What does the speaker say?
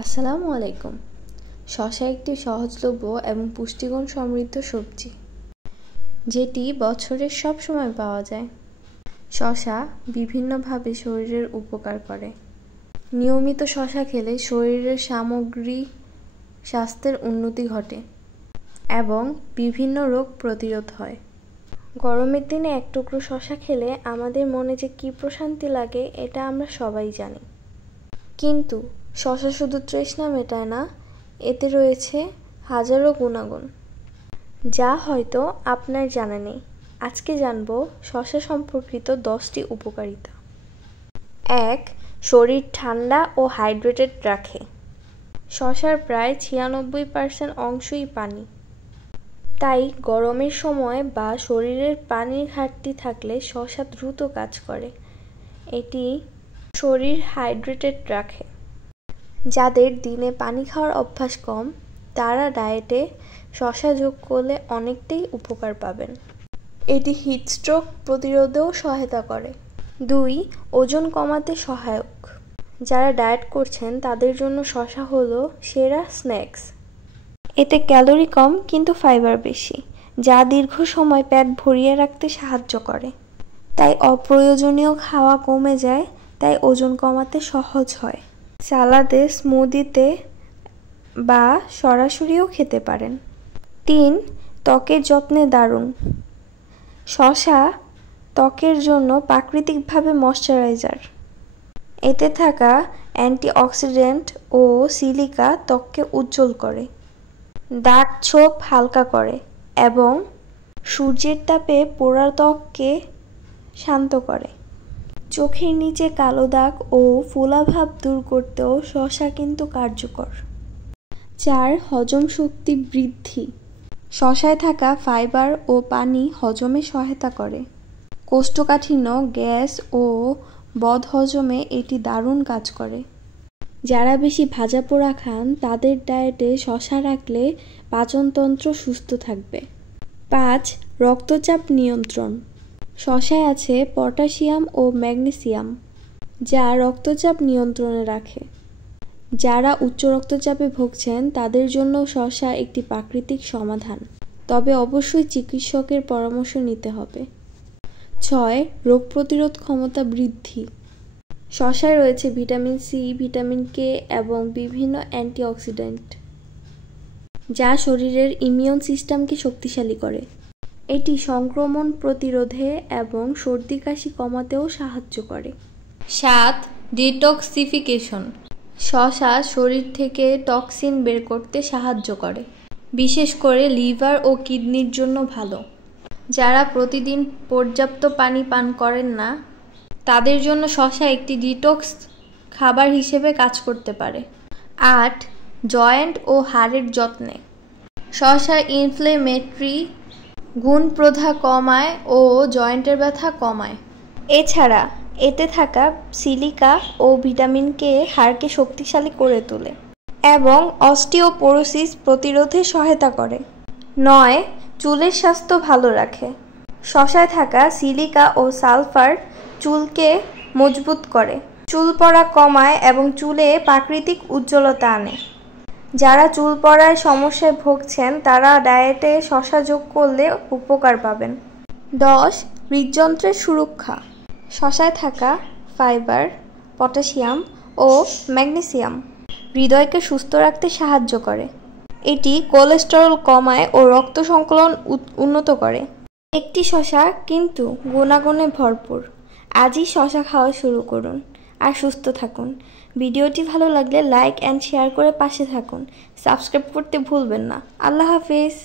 আসসালামু আলাইকুম। শসা একটি সহজলভ্য এবং পুষ্টিগুণ সমৃদ্ধ সবজি, যেটি বছরের সব সময় পাওয়া যায়। শসা বিভিন্নভাবে শরীরের উপকার করে। নিয়মিত শসা খেলে শরীরের সামগ্রিক স্বাস্থ্যের উন্নতি ঘটে এবং বিভিন্ন রোগ প্রতিরোধ হয়। গরমের দিনে এক টুকরো শসা খেলে আমাদের মনে যে কী প্রশান্তি লাগে এটা আমরা সবাই জানি। কিন্তু শসা শুধু তৃষ্ণা মেটায় না, এতে রয়েছে হাজারো গুণাগুণ যা হয়তো আপনার জানা নেই। আজকে জানব শসা সম্পর্কিত 10টি উপকারিতা। 1. শরীর ঠান্ডা ও হাইড্রেটেড রাখে। শসার প্রায় 96% অংশই পানি, তাই গরমের সময় বা শরীরের পানির ঘাটতি থাকলে শসা দ্রুত কাজ করে। এটি শরীর হাইড্রেটেড রাখে। যাদের দিনে পানি খাওয়ার অভ্যাস কম, তারা ডায়েটে শসা যোগ করলে অনেকটাই উপকার পাবেন। এটি হিটস্ট্রোক প্রতিরোধেও সহায়তা করে। 2. ওজন কমাতে সহায়ক। যারা ডায়েট করছেন তাদের জন্য শসা হলো সেরা স্ন্যাক্স। এতে ক্যালোরি কম কিন্তু ফাইবার বেশি, যা দীর্ঘ সময় পেট ভরিয়ে রাখতে সাহায্য করে। তাই অপ্রয়োজনীয় খাওয়া কমে যায়, তাই ওজন কমাতে সহজ হয়। সালাদে, স্মুদিতে বা সরাসরিও খেতে পারেন। 3. ত্বকের যত্নে দারুণ। শসা ত্বকের জন্য প্রাকৃতিকভাবে ময়শ্চারাইজার। এতে থাকা অ্যান্টিঅক্সিডেন্ট ও সিলিকা ত্বককে উজ্জ্বল করে, দাগ ছোপ হালকা করে এবং সূর্যের তাপে পোড়া ত্বককে শান্ত করে। চোখের নিচে কালো দাগ ও ফোলাভাব দূর করতেও শসা কিন্তু কার্যকর। 4. হজম শক্তি বৃদ্ধি। শসায় থাকা ফাইবার ও পানি হজমে সহায়তা করে। কোষ্ঠকাঠিন্য, গ্যাস ও বদহজমে এটি দারুণ কাজ করে। যারা বেশি ভাজা পোড়া খান তাদের ডায়েটে শসা রাখলে পাচনতন্ত্র সুস্থ থাকবে। 5. রক্তচাপ নিয়ন্ত্রণ। শসায় আছে পটাশিয়াম ও ম্যাগনেসিয়াম, যা রক্তচাপ নিয়ন্ত্রণে রাখে। যারা উচ্চ রক্তচাপে ভুগছেন তাদের জন্য শসা একটি প্রাকৃতিক সমাধান, তবে অবশ্যই চিকিৎসকের পরামর্শ নিতে হবে। 6. রোগ প্রতিরোধ ক্ষমতা বৃদ্ধি। শসায় রয়েছে ভিটামিন সি, ভিটামিন কে এবং বিভিন্ন অ্যান্টিঅক্সিডেন্ট, যা শরীরের ইমিউন সিস্টেমকে শক্তিশালী করে। এটি সংক্রমণ প্রতিরোধে এবং সর্দি কাশি কমাতেও সাহায্য করে। 7. ডিটক্সিফিকেশন। শসা শরীর থেকে টক্সিন বের করতে সাহায্য করে, বিশেষ করে লিভার ও কিডনির জন্য ভালো। যারা প্রতিদিন পর্যাপ্ত পানি পান করেন না তাদের জন্য শসা একটি ডিটক্স খাবার হিসেবে কাজ করতে পারে। 8. জয়েন্ট ও হাড়ের যত্নে। শসা ইনফ্লেমেটরি গুণ প্রধা কমায় ও জয়েন্টের ব্যথা কমায়। এছাড়া এতে থাকা সিলিকা ও ভিটামিন কে হাড়কে শক্তিশালী করে তোলে এবং অস্টিওপোরোসিস প্রতিরোধে সহায়তা করে। 9. চুলের স্বাস্থ্য ভালো রাখে। শসায় থাকা সিলিকা ও সালফার চুলকে মজবুত করে, চুল পড়া কমায় এবং চুলে প্রাকৃতিক উজ্জ্বলতা আনে। যারা চুল পড়ার সমস্যায় ভুগছেন তারা ডায়েটে শসা যোগ করলে উপকার পাবেন। 10. হৃদযন্ত্রের সুরক্ষা। শসায় থাকা ফাইবার, পটাশিয়াম ও ম্যাগনেসিয়াম হৃদয়কে সুস্থ রাখতে সাহায্য করে। এটি কোলেস্টেরল কমায় ও রক্ত সংকলন উন্নত করে। একটি শসা কিন্তু গুণাগুণে ভরপুর। আজই শসা খাওয়া শুরু করুন আর সুস্থ থাকুন। ভিডিওটি ভালো লাগলে লাইক অ্যান্ড শেয়ার করে পাশে থাকুন। সাবস্ক্রাইব করতে ভুলবেন না। আল্লাহ হাফেজ।